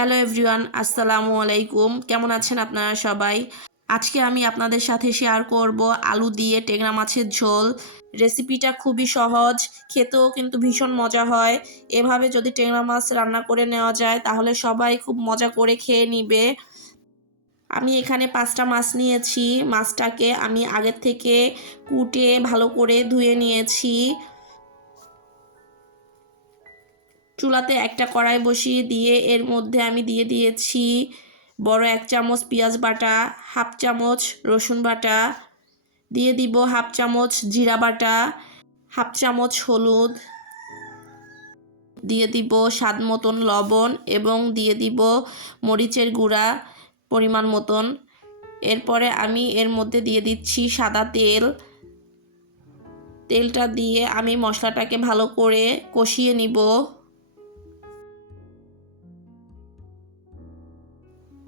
Hello everyone, আসসালামু আলাইকুম। কেমন আছেন আপনারা সবাই? আজকে আমি আপনাদের সাথে শেয়ার করব আলু দিয়ে টেংরা মাছের ঝোল। রেসিপিটা খুবই সহজ, খেতেও কিন্তু ভীষণ মজা হয়। এভাবে যদি টেংরা মাছ রান্না করে নেওয়া যায়, তাহলে সবাই খুব মজা করে খেয়ে নিবে। আমি এখানে পাঁচটা মাছ নিয়েছি। মাছটাকে আমি আগের থেকে কুটে ভালো করে ধুয়ে নিয়েছি। চুলাতে একটা কড়াই বসিয়ে দিয়ে এর মধ্যে আমি দিয়ে দিয়েছি বড় এক চামচ পেঁয়াজ বাটা, হাফ চামচ রসুন বাটা, দিয়ে দিব হাফ চামচ জিরা বাটা, হাফ চামচ হলুদ, দিয়ে দিব স্বাদ মতন লবণ এবং দিয়ে দিব মরিচের গুঁড়া পরিমাণ মতন। এরপরে আমি এর মধ্যে দিয়ে দিচ্ছি সাদা তেল। তেলটা দিয়ে আমি মশলাটাকে ভালো করে কষিয়ে নিব।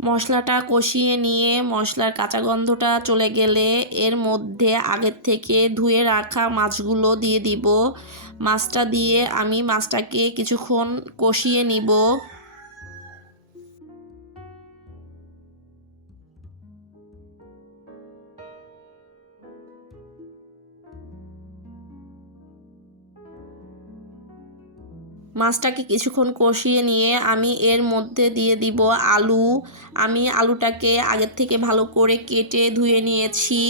মশলাটা কষিয়ে নিয়ে মশলার কাঁচা গন্ধটা চলে গেলে এর মধ্যে আগের থেকে ধুয়ে রাখা মাছগুলো দিয়ে দিব। মাছটা দিয়ে আমি মাছটাকে কিছুক্ষণ কষিয়ে নিব। মাছটাকে কিছুক্ষণ কষিয়ে নিয়ে আমি এর মধ্যে দিয়ে দিব আলু। আমি আলুটাকে আগের থেকে ভালো করে কেটে ধুয়ে নিয়েছি।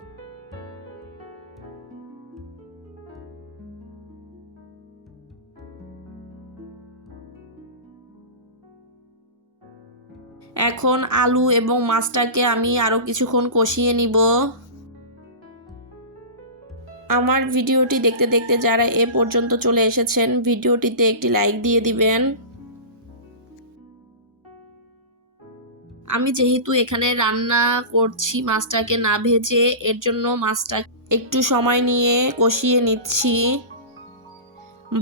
এখন আলু এবং মাছটাকে আমি আরও কিছুক্ষণ কষিয়ে নিব। আমার ভিডিওটি দেখতে দেখতে যারা এ পর্যন্ত চলে এসেছেন, ভিডিওটিতে একটি লাইক দিয়ে দিবেন। আমি যেহেতু এখানে রান্না করছি, মাছটাকে না ভেজে, এর জন্য মাছটা একটু সময় নিয়ে কষিয়ে নিচ্ছি।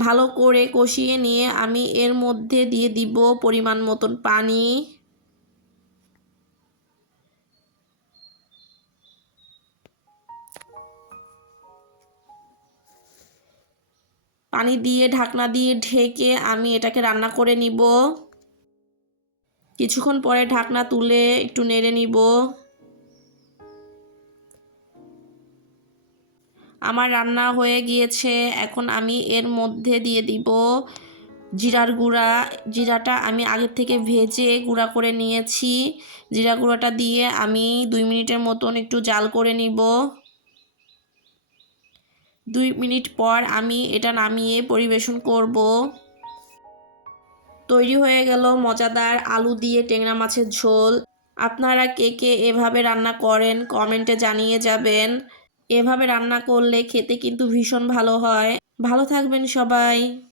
ভালো করে কষিয়ে নিয়ে আমি এর মধ্যে দিয়ে দিব পরিমাণ মতন পানি। পানি দিয়ে, ঢাকনা দিয়ে ঢেকে আমি এটাকে রান্না করে নিব। কিছুক্ষণ পরে ঢাকনা তুলে একটু নেড়ে নিব। আমার রান্না হয়ে গিয়েছে, এখন আমি এর মধ্যে দিয়ে দিব জিরার গুঁড়া। জিরাটা আমি আগের থেকে ভেজে গুঁড়া করে নিয়েছি। জিরা গুঁড়াটা দিয়ে আমি দুই মিনিটের মতন একটু জাল করে নিব। দুই মিনিট পর আমি এটা নামিয়ে পরিবেশন করব। তৈরি হয়ে গেল মজাদার আলু দিয়ে টেংরা মাছের ঝোল। আপনারা কে কে এভাবে রান্না করেন কমেন্টে জানিয়ে যাবেন। এভাবে রান্না করলে খেতে কিন্তু ভীষণ ভালো হয়। ভালো থাকবেন সবাই।